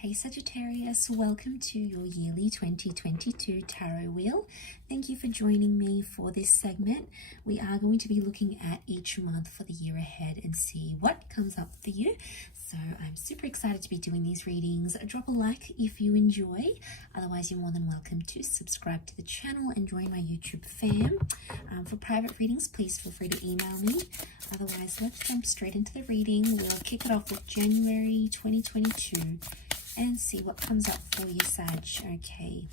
Hey Sagittarius, welcome to your yearly 2022 tarot wheel. Thank you for joining me for this segment. We are going to be looking at each month for the year ahead and see what comes up for you. So I'm super excited to be doing these readings. Drop a like if you enjoy. Otherwise, you're more than welcome to subscribe to the channel and join my YouTube fam. For private readings, please feel free to email me. Otherwise, let's jump straight into the reading. We'll kick it off with January 2022. And see what comes up for you, Sag. Okay.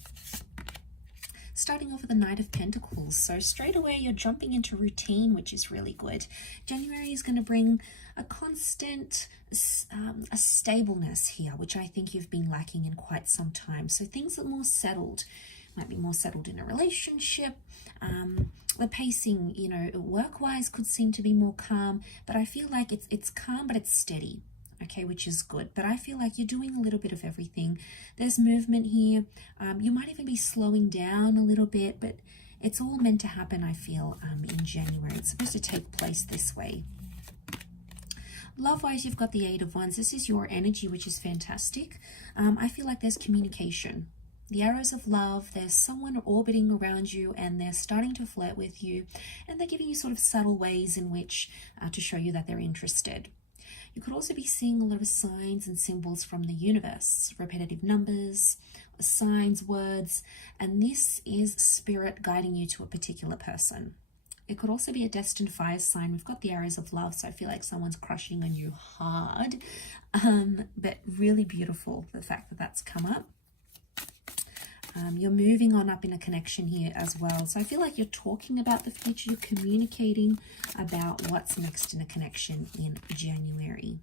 Starting off with the Knight of Pentacles. So straight away you're jumping into routine, which is really good. January is going to bring a constant, a stableness here, which I think you've been lacking in quite some time. So things are more settled. Might be more settled in a relationship. The pacing, you know, work-wise could seem to be more calm, but I feel like it's calm, but it's steady. Okay, which is good, but I feel like you're doing a little bit of everything. There's movement here. You might even be slowing down a little bit, but it's all meant to happen, I feel, in January. It's supposed to take place this way. Love-wise, you've got the Eight of Wands. This is your energy, which is fantastic. I feel like there's communication. The arrows of love, there's someone orbiting around you and they're starting to flirt with you, and they're giving you sort of subtle ways in which to show you that they're interested. You could also be seeing a lot of signs and symbols from the universe, repetitive numbers, signs, words, and this is spirit guiding you to a particular person. It could also be a destined fire sign. We've got the arrows of love, so I feel like someone's crushing on you hard, but really beautiful, the fact that that's come up. You're moving on up in a connection here as well. So I feel like you're talking about the future. You're communicating about what's next in a connection in January.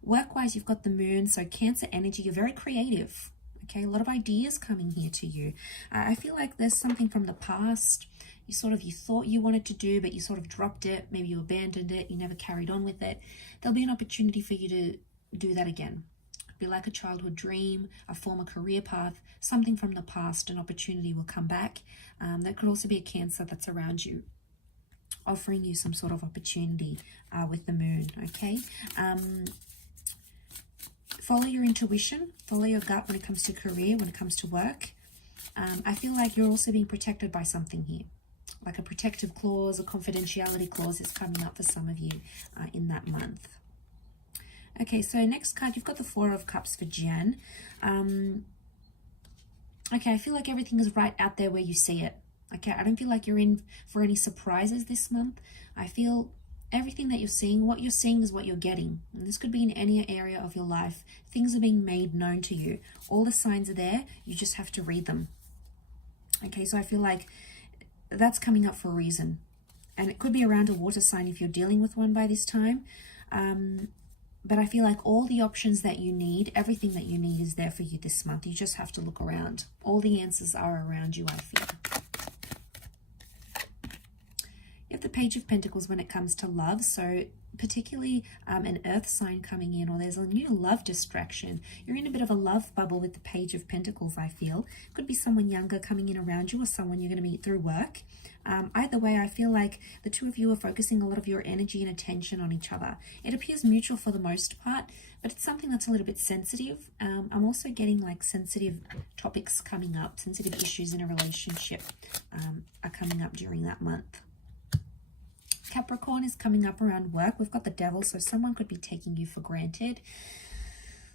Work-wise, you've got the moon. So Cancer energy, you're very creative. Okay, a lot of ideas coming here to you. I feel like there's something from the past you thought you wanted to do, but you sort of dropped it. Maybe you abandoned it. You never carried on with it. There'll be an opportunity for you to do that again. Be like a childhood dream, a former career path, something from the past, an opportunity will come back. That could also be a Cancer that's around you, offering you some sort of opportunity with the moon, okay? Follow your intuition, follow your gut when it comes to career, when it comes to work. I feel like you're also being protected by something here. Like a protective clause, a confidentiality clause is coming up for some of you in that month. Okay, so next card, you've got the Four of Cups for Jan. Okay, I feel like everything is right out there where you see it. Okay, I don't feel like you're in for any surprises this month. I feel everything that you're seeing, what you're seeing is what you're getting. And this could be in any area of your life. Things are being made known to you. All the signs are there. You just have to read them. Okay, so I feel like that's coming up for a reason. And it could be around a water sign if you're dealing with one by this time. But I feel like all the options that you need, everything that you need is there for you this month. You just have to look around. All the answers are around you, I feel. You have the Page of Pentacles when it comes to love. So particularly an earth sign coming in, or there's a new love distraction. You're in a bit of a love bubble with the Page of Pentacles, I feel. Could be someone younger coming in around you or someone you're going to meet through work. Either way, I feel like the two of you are focusing a lot of your energy and attention on each other. It appears mutual for the most part, but it's something that's a little bit sensitive. I'm also getting like sensitive topics coming up, sensitive issues in a relationship are coming up during that month. Capricorn is coming up around work. We've got the Devil, so someone could be taking you for granted.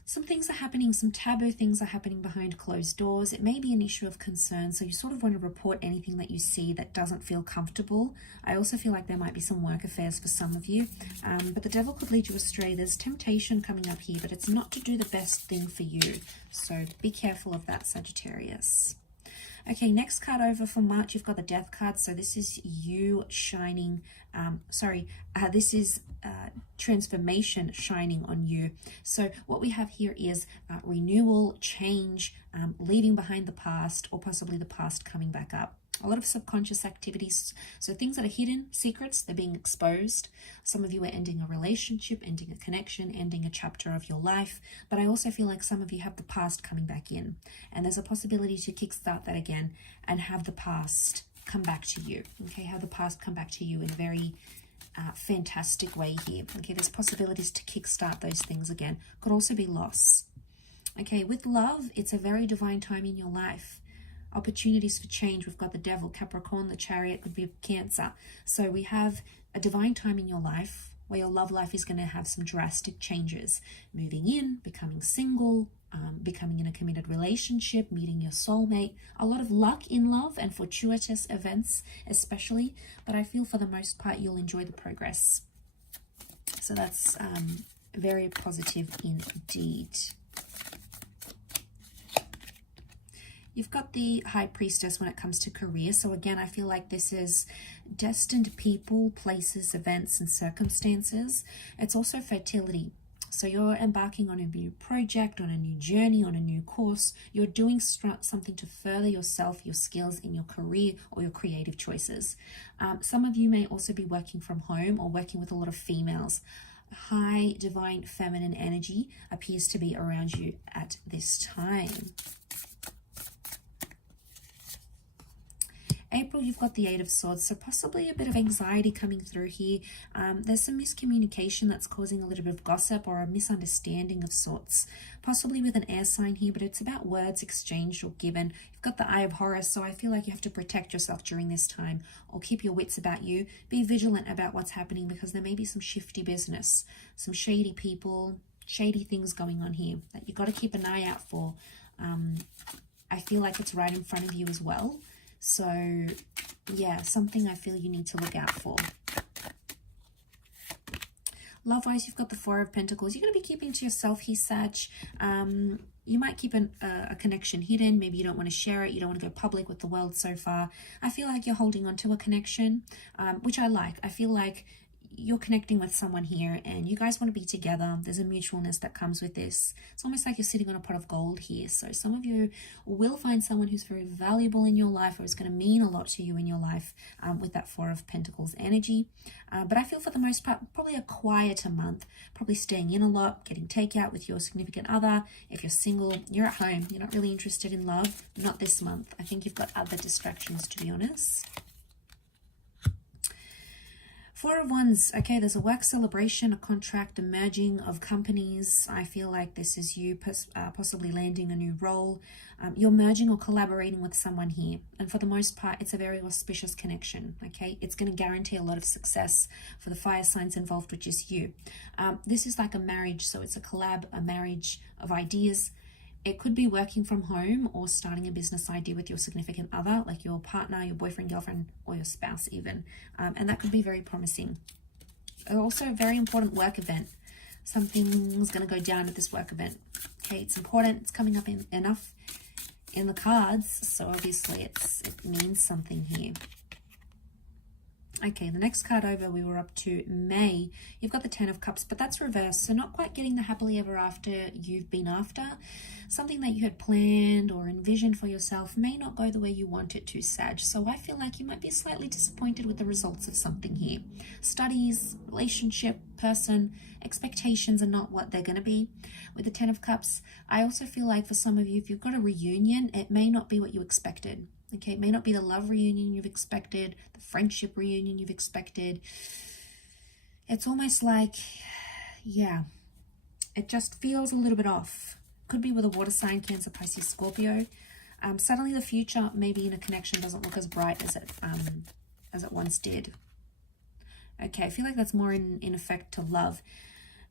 Some things are happening, some taboo things are happening behind closed doors. It may be an issue of concern, so you sort of want to report anything that you see that doesn't feel comfortable. I also feel like there might be some work affairs for some of you, but the Devil could lead you astray. There's temptation coming up here, but it's not to do the best thing for you. So be careful of that, Sagittarius. Okay, next card over for March, you've got the Death card. So this is you shining, this is transformation shining on you. So what we have here is renewal, change, leaving behind the past, or possibly the past coming back up. A lot of subconscious activities. So things that are hidden, secrets, they're being exposed. Some of you are ending a relationship, ending a connection, ending a chapter of your life. But I also feel like some of you have the past coming back in. And there's a possibility to kickstart that again and have the past come back to you. Okay, have the past come back to you in a very fantastic way here. Okay, there's possibilities to kickstart those things again. Could also be loss. Okay, with love, it's a very divine time in your life. Opportunities for change. We've got the Devil, Capricorn, the Chariot, could be Cancer. So we have a divine time in your life where your love life is going to have some drastic changes. Moving in, becoming single, becoming in a committed relationship, meeting your soulmate. A lot of luck in love and fortuitous events especially. But I feel for the most part you'll enjoy the progress. So that's very positive indeed. You've got the High Priestess when it comes to career. So again, I feel like this is destined people, places, events, and circumstances. It's also fertility. So you're embarking on a new project, on a new journey, on a new course. You're doing something to further yourself, your skills in your career or your creative choices. Some of you may also be working from home or working with a lot of females. High divine feminine energy appears to be around you at this time. April, you've got the Eight of Swords, so possibly a bit of anxiety coming through here. There's some miscommunication that's causing a little bit of gossip or a misunderstanding of sorts, possibly with an air sign here, but it's about words exchanged or given. You've got the Eye of Horus, so I feel like you have to protect yourself during this time or keep your wits about you. Be vigilant about what's happening because there may be some shifty business, some shady people, shady things going on here that you've got to keep an eye out for. I feel like it's right in front of you as well. So, yeah, something I feel you need to look out for. Love-wise, you've got the Four of Pentacles. You're going to be keeping to yourself here, Sag. You might keep a connection hidden. Maybe you don't want to share it. You don't want to go public with the world so far. I feel like you're holding on to a connection, which I like. I feel like you're connecting with someone here and you guys want to be together. There's a mutualness that comes with this. It's almost like you're sitting on a pot of gold here. So some of you will find someone who's very valuable in your life or is going to mean a lot to you in your life with that Four of Pentacles energy. But I feel for the most part, probably a quieter month, probably staying in a lot, getting takeout with your significant other. If you're single, you're at home, you're not really interested in love, not this month. I think you've got other distractions, to be honest. Four of Wands, okay, there's a work celebration, a contract, a merging of companies. I feel like this is you possibly landing a new role. You're merging or collaborating with someone here. And for the most part, it's a very auspicious connection, okay? It's going to guarantee a lot of success for the fire signs involved, which is you. This is like a marriage, so it's a collab, a marriage of ideas. It could be working from home or starting a business idea with your significant other, like your partner, your boyfriend, girlfriend, or your spouse even. And that could be very promising. Also, a very important work event. Something's going to go down at this work event. Okay, it's important. It's coming up enough in the cards. So obviously it means something here. Okay, the next card over, we were up to May. You've got the Ten of Cups, but that's reversed. So not quite getting the happily ever after you've been after. Something that you had planned or envisioned for yourself may not go the way you want it to, Sag. So I feel like you might be slightly disappointed with the results of something here. Studies, relationship, person, expectations are not what they're going to be. With the Ten of Cups, I also feel like for some of you, if you've got a reunion, it may not be what you expected. Okay, it may not be the love reunion you've expected, the friendship reunion you've expected. It's almost like, yeah, it just feels a little bit off. Could be with a water sign, Cancer, Pisces, Scorpio. Suddenly the future, maybe in a connection, doesn't look as bright as it once did. Okay, I feel like that's more in effect to love.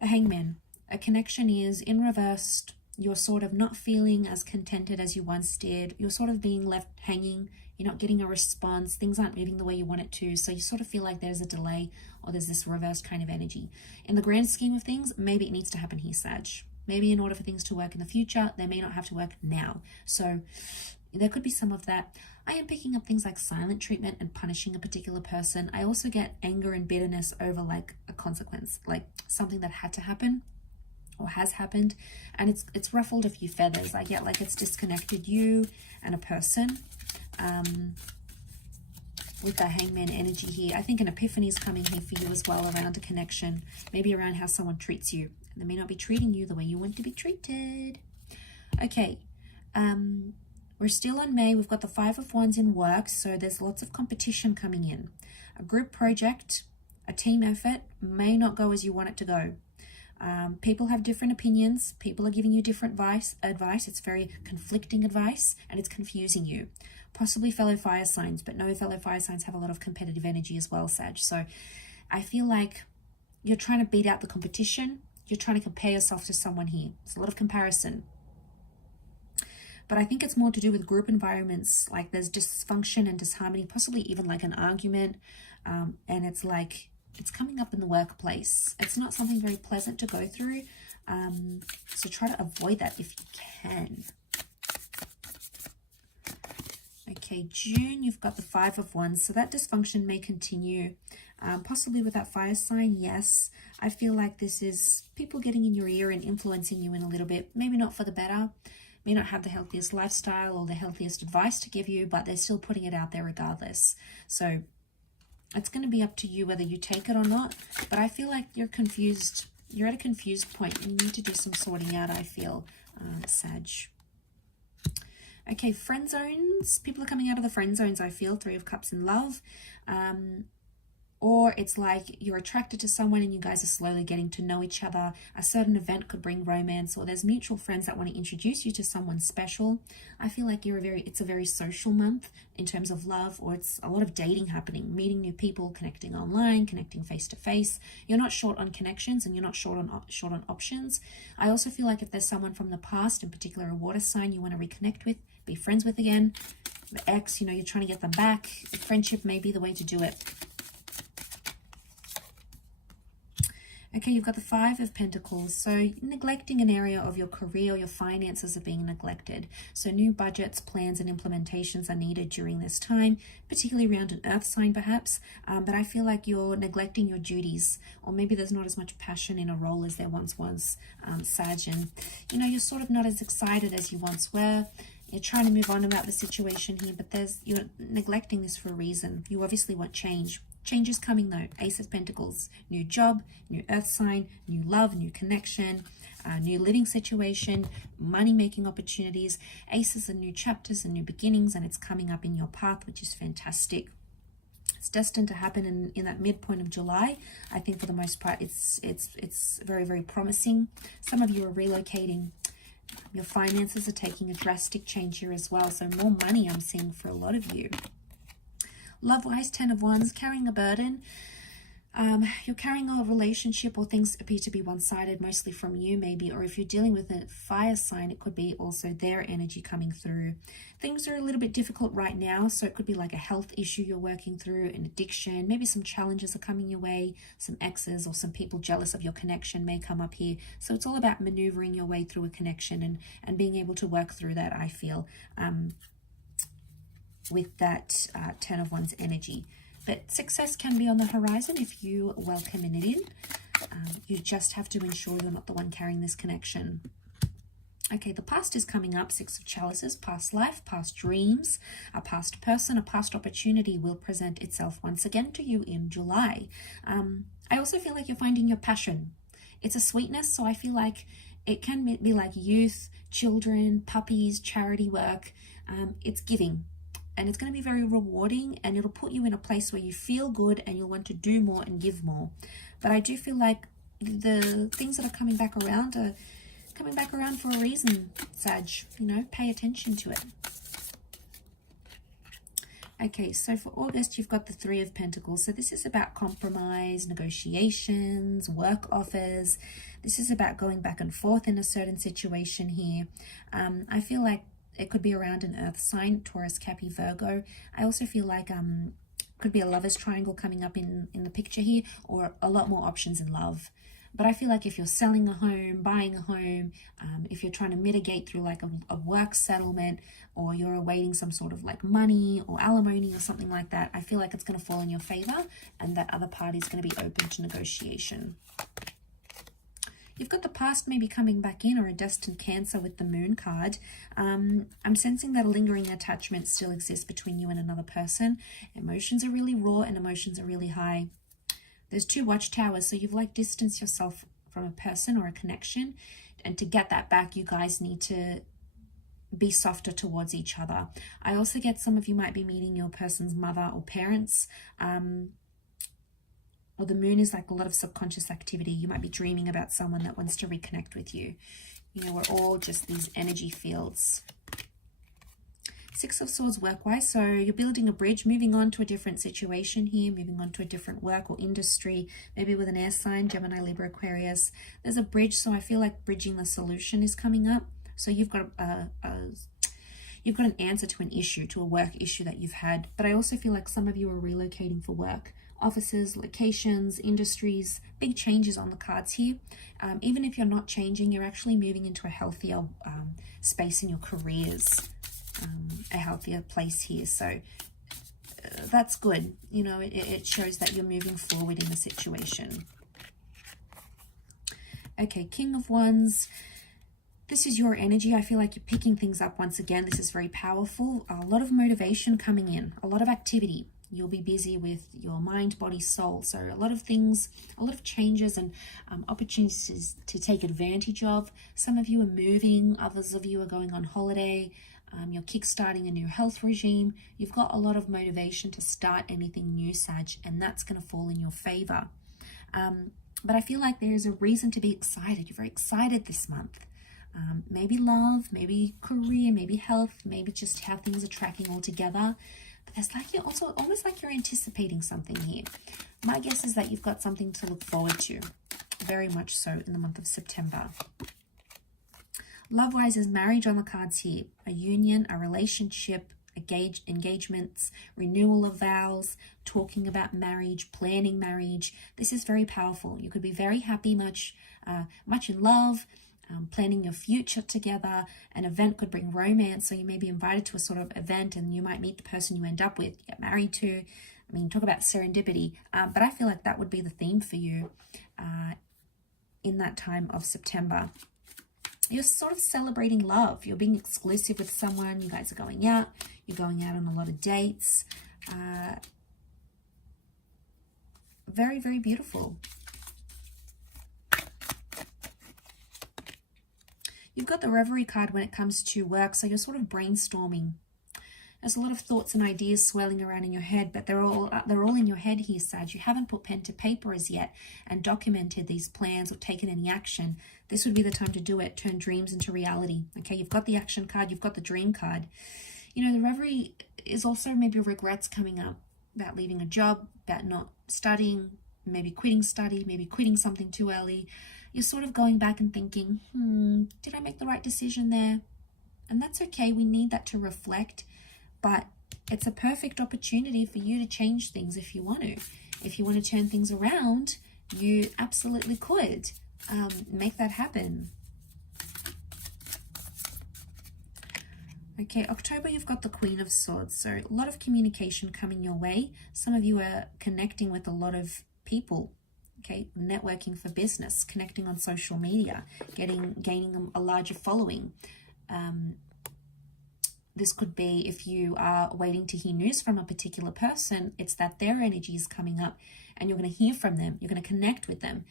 A Hangman, a connection is in reversed. You're sort of not feeling as contented as you once did. You're sort of being left hanging. You're not getting a response. Things aren't moving the way you want it to. So you sort of feel like there's a delay or there's this reverse kind of energy. In the grand scheme of things, maybe it needs to happen here, Sag. Maybe in order for things to work in the future, they may not have to work now. So there could be some of that. I am picking up things like silent treatment and punishing a particular person. I also get anger and bitterness over like a consequence, like something that had to happen or has happened, and it's ruffled a few feathers. I get like it's disconnected you and a person with the Hangman energy here. I think an epiphany is coming here for you as well around a connection, maybe around how someone treats you. They may not be treating you the way you want to be treated. Okay, we're still on May. We've got the Five of Wands in work, so there's lots of competition coming in. A group project, a team effort may not go as you want it to go. People have different opinions. People are giving you different advice. It's very conflicting advice, and it's confusing you. Possibly fellow fire signs, but no, fellow fire signs have a lot of competitive energy as well, Sag. So I feel like you're trying to beat out the competition. You're trying to compare yourself to someone here. It's a lot of comparison. But I think it's more to do with group environments. Like there's dysfunction and disharmony, possibly even like an argument. And it's like, it's coming up in the workplace. It's not something very pleasant to go through. So try to avoid that if you can. Okay, June, you've got the 5 of Wands. So that dysfunction may continue. Possibly with that fire sign, yes. I feel like this is people getting in your ear and influencing you in a little bit. Maybe not for the better. May not have the healthiest lifestyle or the healthiest advice to give you, but they're still putting it out there regardless. So it's going to be up to you whether you take it or not. But I feel like you're confused. You're at a confused point. You need to do some sorting out, I feel, Sag. Okay, friend zones. People are coming out of the friend zones, I feel. 3 of Cups in love. Or it's like you're attracted to someone and you guys are slowly getting to know each other. A certain event could bring romance, or there's mutual friends that want to introduce you to someone special. I feel like it's a very social month in terms of love, or it's a lot of dating happening, meeting new people, connecting online, connecting face to face. You're not short on connections and you're not short on options. I also feel like if there's someone from the past, in particular a water sign, you want to reconnect with, be friends with again. The ex, you're trying to get them back. Friendship may be the way to do it. Okay, you've got the 5 of Pentacles. So neglecting an area of your career or your finances are being neglected. So new budgets, plans, and implementations are needed during this time, particularly around an earth sign perhaps. But I feel like you're neglecting your duties, or maybe there's not as much passion in a role as there once was, Sag. And, you're sort of not as excited as you once were. You're trying to move on about the situation here, but you're neglecting this for a reason. You obviously want change. Change is coming though. Ace of Pentacles, new job, new earth sign, new love, new connection, new living situation, money-making opportunities. Aces are new chapters and new beginnings, and it's coming up in your path, which is fantastic. It's destined to happen in that midpoint of July. I think for the most part, it's very, very promising. Some of you are relocating. Your finances are taking a drastic change here as well. So more money I'm seeing for a lot of you. Love-wise, 10 of Wands, carrying a burden. You're carrying a relationship, or things appear to be one-sided, mostly from you maybe, or if you're dealing with a fire sign, it could be also their energy coming through. Things are a little bit difficult right now, so it could be like a health issue you're working through, an addiction, maybe some challenges are coming your way, some exes or some people jealous of your connection may come up here. So it's all about maneuvering your way through a connection and being able to work through that, I feel, with that 10 of Wands energy. But success can be on the horizon if you welcome it in. You just have to ensure you're not the one carrying this connection. Okay, the past is coming up. 6 of Chalices, past life, past dreams, a past person, a past opportunity will present itself once again to you in July. I also feel like you're finding your passion. It's a sweetness, so I feel like it can be like youth, children, puppies, charity work. It's giving. And it's going to be very rewarding, and it'll put you in a place where you feel good and you'll want to do more and give more. But I do feel like the things that are coming back around are coming back around for a reason, Sag. Pay attention to it. Okay, so for August, you've got the 3 of Pentacles. So this is about compromise, negotiations, work offers. This is about going back and forth in a certain situation here. I feel like it could be around an earth sign, Taurus, Cappy, Virgo. I also feel like could be a lover's triangle coming up in the picture here, or a lot more options in love. But I feel like if you're selling a home, buying a home, if you're trying to mitigate through like a work settlement, or you're awaiting some sort of like money or alimony or something like that, I feel like it's going to fall in your favor, and that other party is going to be open to negotiation. You've got the past maybe coming back in, or a destined Cancer with the Moon card. I'm sensing that a lingering attachment still exists between you and another person. Emotions are really raw and emotions are really high. There's 2 watchtowers, so you've like distanced yourself from a person or a connection. And to get that back, you guys need to be softer towards each other. I also get some of you might be meeting your person's mother or parents. or the moon is like a lot of subconscious activity. You might be dreaming about someone that wants to reconnect with you. You know, we're all just these energy fields. Six of Swords work-wise, so you're building a bridge, moving on to a different situation here, moving on to a different work or industry, maybe with an air sign, Gemini, Libra, Aquarius. There's a bridge, so I feel like bridging the solution is coming up. So you've got you've got an answer to an issue, to a work issue that you've had. But I also feel like some of you are relocating for work. Offices, locations, industries, big changes on the cards here. Even if you're not changing, you're actually moving into a healthier space in your careers. A healthier place here, so that's good. You know, it shows that you're moving forward in the situation. Okay, King of Wands. This is your energy. I feel like you're picking things up once again. This is very powerful. A lot of motivation coming in, a lot of activity. You'll be busy with your mind, body, soul. So a lot of things, a lot of changes and opportunities to take advantage of. Some of you are moving, others of you are going on holiday. You're kickstarting a new health regime. You've got a lot of motivation to start anything new, Sag, and that's going to fall in your favor. But I feel like there is a reason to be excited. You're very excited this month. Maybe love, maybe career, maybe health, maybe just how things are tracking all together. But there's like you're also almost like you're anticipating something here. My guess is that you've got something to look forward to, very much so in the month of September. Love-wise is marriage on the cards here. A union, a relationship, engagements, renewal of vows, talking about marriage, planning marriage. This is very powerful. You could be very happy, much in love, planning your future together. An event could bring romance, so you may be invited to a sort of event and you might meet the person you end up with, get married to. I mean, talk about serendipity, but I feel like that would be the theme for you in that time of September. You're sort of celebrating love. You're being exclusive with someone. You guys are going out. You're going out on a lot of dates. Very, very beautiful. You've got the Reverie card when it comes to work. So you're sort of brainstorming. There's a lot of thoughts and ideas swirling around in your head, but they're all in your head here, Sag. You haven't put pen to paper as yet and documented these plans or taken any action. This would be the time to do it. Turn dreams into reality. Okay, you've got the action card. You've got the dream card. You know, the Reverie is also maybe regrets coming up about leaving a job, about not studying, maybe quitting study, maybe quitting something too early. You're sort of going back and thinking, did I make the right decision there? And that's okay. We need that to reflect. But it's a perfect opportunity for you to change things if you want to. If you want to turn things around, you absolutely could make that happen. Okay, October, you've got the Queen of Swords. So a lot of communication coming your way. Some of you are connecting with a lot of people. Okay, networking for business, connecting on social media, gaining a larger following. This could be if you are waiting to hear news from a particular person, it's that their energy is coming up and you're going to hear from them. You're going to connect with them.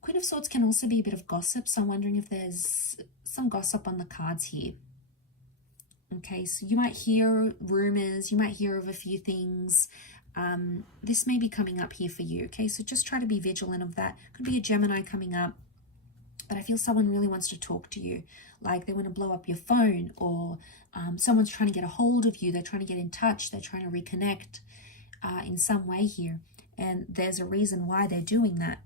Queen of Swords can also be a bit of gossip. So I'm wondering if there's some gossip on the cards here. Okay, so you might hear rumors. You might hear of a few things. This may be coming up here for you. Okay, so just try to be vigilant of that. Could be a Gemini coming up. But I feel someone really wants to talk to you, like they want to blow up your phone, or someone's trying to get a hold of you. They're trying to get in touch. They're trying to reconnect in some way here. And there's a reason why they're doing that.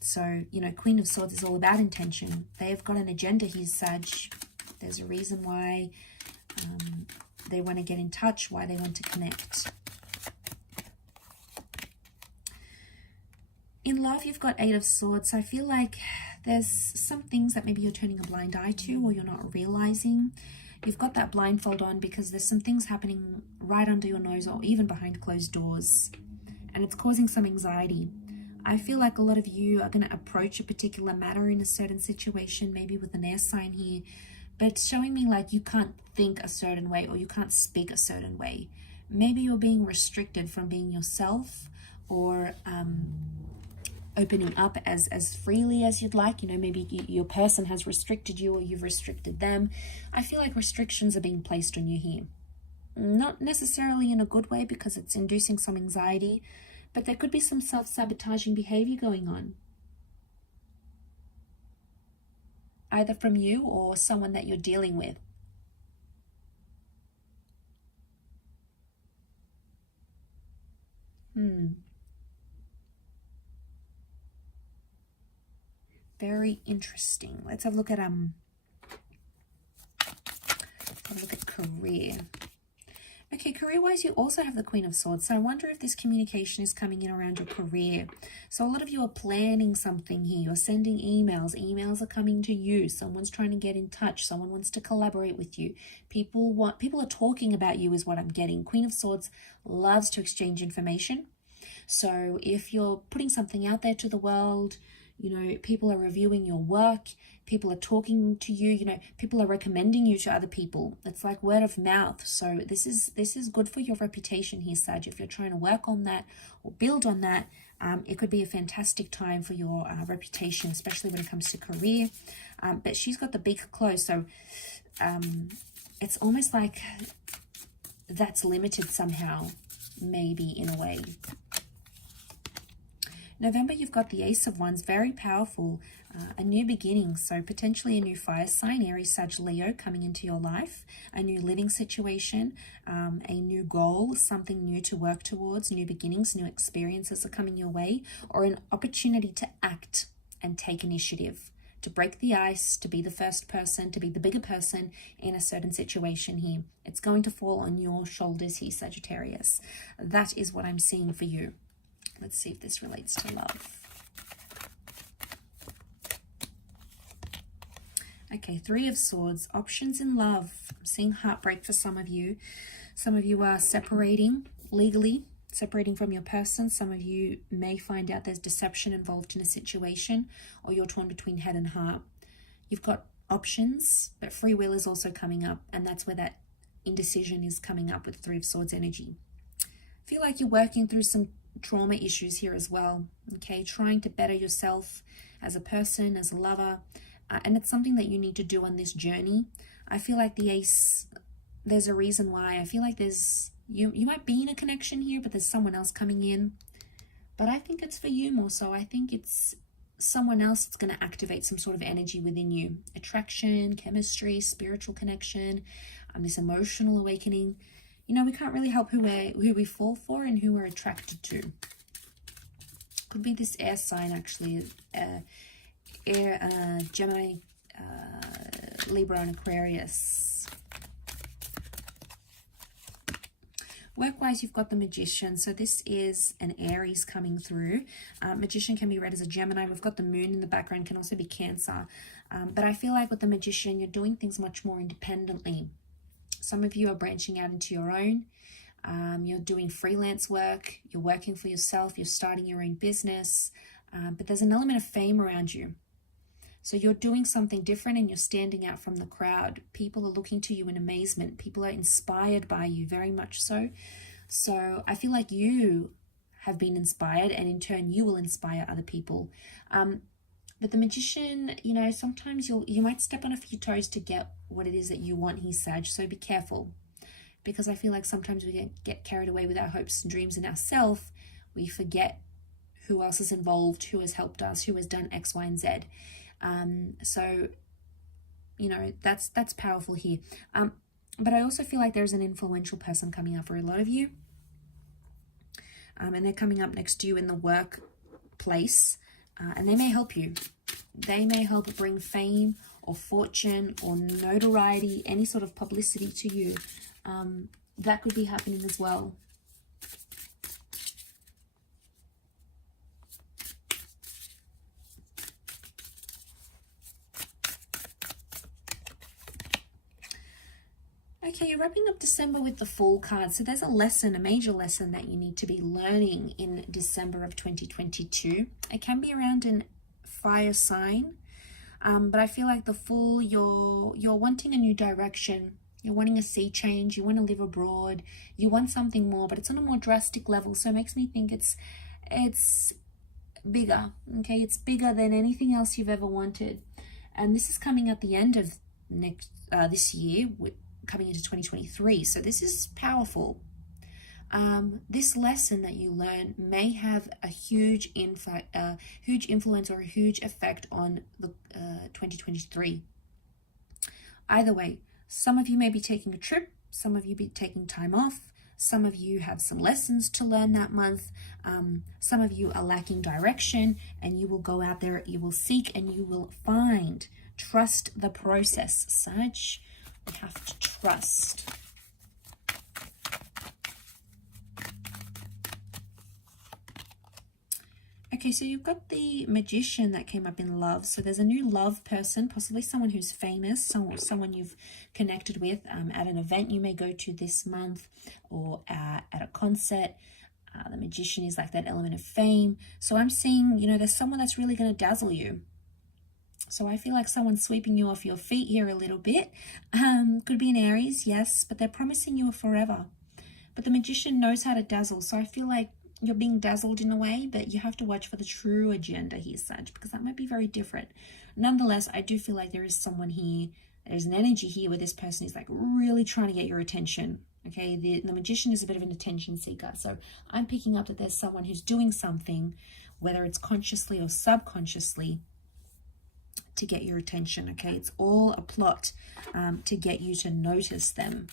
So, you know, Queen of Swords is all about intention. They've got an agenda here, Sag. There's a reason why they want to get in touch, why they want to connect. In love, you've got Eight of Swords. So I feel like there's some things that maybe you're turning a blind eye to or you're not realizing. You've got that blindfold on because there's some things happening right under your nose or even behind closed doors. And it's causing some anxiety. I feel like a lot of you are going to approach a particular matter in a certain situation, maybe with an air sign here. But it's showing me like you can't think a certain way or you can't speak a certain way. Maybe you're being restricted from being yourself or opening up as freely as you'd like. You know, maybe your person has restricted you or you've restricted them. I feel like restrictions are being placed on you here. Not necessarily in a good way because it's inducing some anxiety, But there could be some self-sabotaging behavior going on, either from you or someone that you're dealing with. Very interesting. Let's have a look at career. Okay, career-wise, you also have the Queen of Swords. So I wonder if this communication is coming in around your career. So a lot of you are planning something here. You're sending emails. Emails are coming to you. Someone's trying to get in touch. Someone wants to collaborate with you. People are talking about you is what I'm getting. Queen of Swords loves to exchange information. So if you're putting something out there to the world, you know, people are reviewing your work, people are talking to you, you know, people are recommending you to other people. It's like word of mouth. So this is good for your reputation here, Sag. If you're trying to work on that or build on that, it could be a fantastic time for your reputation, especially when it comes to career. But she's got the beak closed, so it's almost like that's limited somehow, maybe in a way. November, you've got the Ace of Wands, very powerful, a new beginning. So potentially a new fire sign, Aries, Sag, Leo coming into your life, a new living situation, a new goal, something new to work towards, new beginnings, new experiences are coming your way, or an opportunity to act and take initiative, to break the ice, to be the first person, to be the bigger person in a certain situation here. It's going to fall on your shoulders here, Sagittarius. That is what I'm seeing for you. Let's see if this relates to love. Okay, Three of Swords, options in love. I'm seeing heartbreak for some of you. Some of you are separating legally, separating from your person. Some of you may find out there's deception involved in a situation, or you're torn between head and heart. You've got options, but free will is also coming up, and that's where that indecision is coming up with Three of Swords energy. I feel like you're working through some trauma issues here as well, okay, trying to better yourself as a person, as a lover, and it's something that you need to do on this journey. I feel like the Ace, there's a reason why. I feel like there's, you might be in a connection here, but there's someone else coming in, but I think it's for you more so. I think it's someone else that's going to activate some sort of energy within you, attraction, chemistry, spiritual connection, this emotional awakening. You know, we can't really help who we fall for and who we're attracted to. Could be this air sign, actually. Gemini, Libra, and Aquarius. Work-wise, you've got the Magician. So this is an Aries coming through. Magician can be read as a Gemini. We've got the Moon in the background, can also be Cancer. But I feel like with the Magician, you're doing things much more independently. Some of you are branching out into your own. You're doing freelance work. You're working for yourself. You're starting your own business. But there's an element of fame around you. So you're doing something different and you're standing out from the crowd. People are looking to you in amazement. People are inspired by you, very much so. So I feel like you have been inspired, and in turn you will inspire other people. But the Magician, you know, sometimes you might step on a few toes to get what it is that you want here, Sag. So be careful, because I feel like sometimes we get carried away with our hopes and dreams and ourselves. We forget who else is involved, who has helped us, who has done X, Y, and Z. So, you know, that's powerful here. But I also feel like there's an influential person coming up for a lot of you. And they're coming up next to you in the workplace. And they may help you. They may help bring fame or fortune or notoriety, any sort of publicity to you. That could be happening as well. Okay, you're wrapping up December with the Fool card. So there's a lesson, a major lesson that you need to be learning in December of 2022. It can be around a fire sign, but I feel like the Fool, you're wanting a new direction. You're wanting a sea change. You want to live abroad. You want something more, but it's on a more drastic level. So it makes me think it's bigger. Okay, it's bigger than anything else you've ever wanted. And this is coming at the end of this year, coming into 2023. So this is powerful. this lesson that you learn may have a huge influence or a huge effect on the 2023. Either way, some of you may be taking a trip, some of you be taking time off, some of you have some lessons to learn that month, some of you are lacking direction, and you will go out there, you will seek, and you will find. Trust the process, Sag. You have to trust. Okay, so you've got the Magician that came up in love. So there's a new love person, possibly someone who's famous, someone you've connected with at an event you may go to this month, or at a concert. The Magician is like that element of fame. So I'm seeing, you know, there's someone that's really going to dazzle you. So I feel like someone's sweeping you off your feet here a little bit. Could be an Aries, yes, but they're promising you a forever. But the Magician knows how to dazzle. So I feel like you're being dazzled in a way, but you have to watch for the true agenda here, Sag, because that might be very different. Nonetheless, I do feel like there is someone here, there's an energy here where this person is like really trying to get your attention. Okay, the Magician is a bit of an attention seeker. So I'm picking up that there's someone who's doing something, whether it's consciously or subconsciously, to get your attention. Okay, it's all a plot to get you to notice them.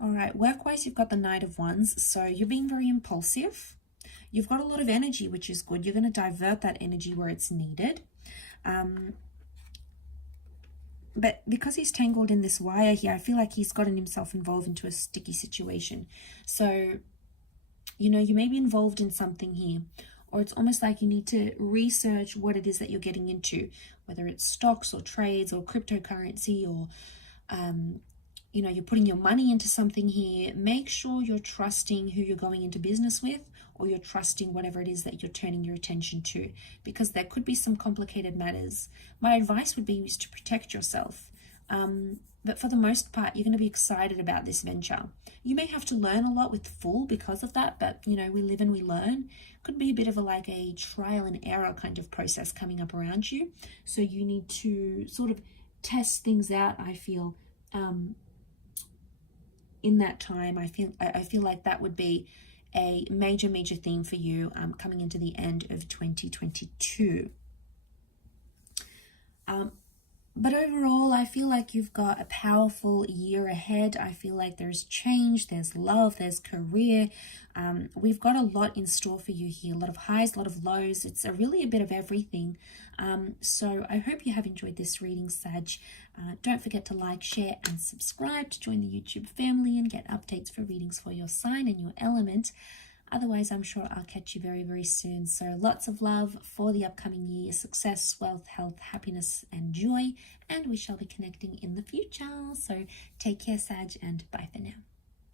All right, work-wise, you've got the Knight of Wands. So you're being very impulsive. You've got a lot of energy, which is good. You're going to divert that energy where it's needed. But because he's tangled in this wire here, I feel like he's gotten himself involved into a sticky situation. So, you know, you may be involved in something here, or it's almost like you need to research what it is that you're getting into, whether it's stocks or trades or cryptocurrency, or you know, you're putting your money into something here. Make sure you're trusting who you're going into business with, or you're trusting whatever it is that you're turning your attention to, because there could be some complicated matters. My advice would be to protect yourself. But for the most part, you're going to be excited about this venture. You may have to learn a lot with Fool because of that, but, you know, we live and we learn. Could be a bit of like a trial and error kind of process coming up around you. So you need to sort of test things out, I feel, in that time. I feel like that would be a major theme for you coming into the end of 2022. But overall, I feel like you've got a powerful year ahead. I feel like there's change, there's love, there's career. We've got a lot in store for you here, a lot of highs, a lot of lows. It's really a bit of everything. So I hope you have enjoyed this reading, Sag. Don't forget to like, share, and subscribe to join the YouTube family and get updates for readings for your sign and your element. Otherwise, I'm sure I'll catch you very soon. So lots of love for the upcoming year. Success, wealth, health, happiness, and joy. And we shall be connecting in the future. So take care, Sag, and bye for now.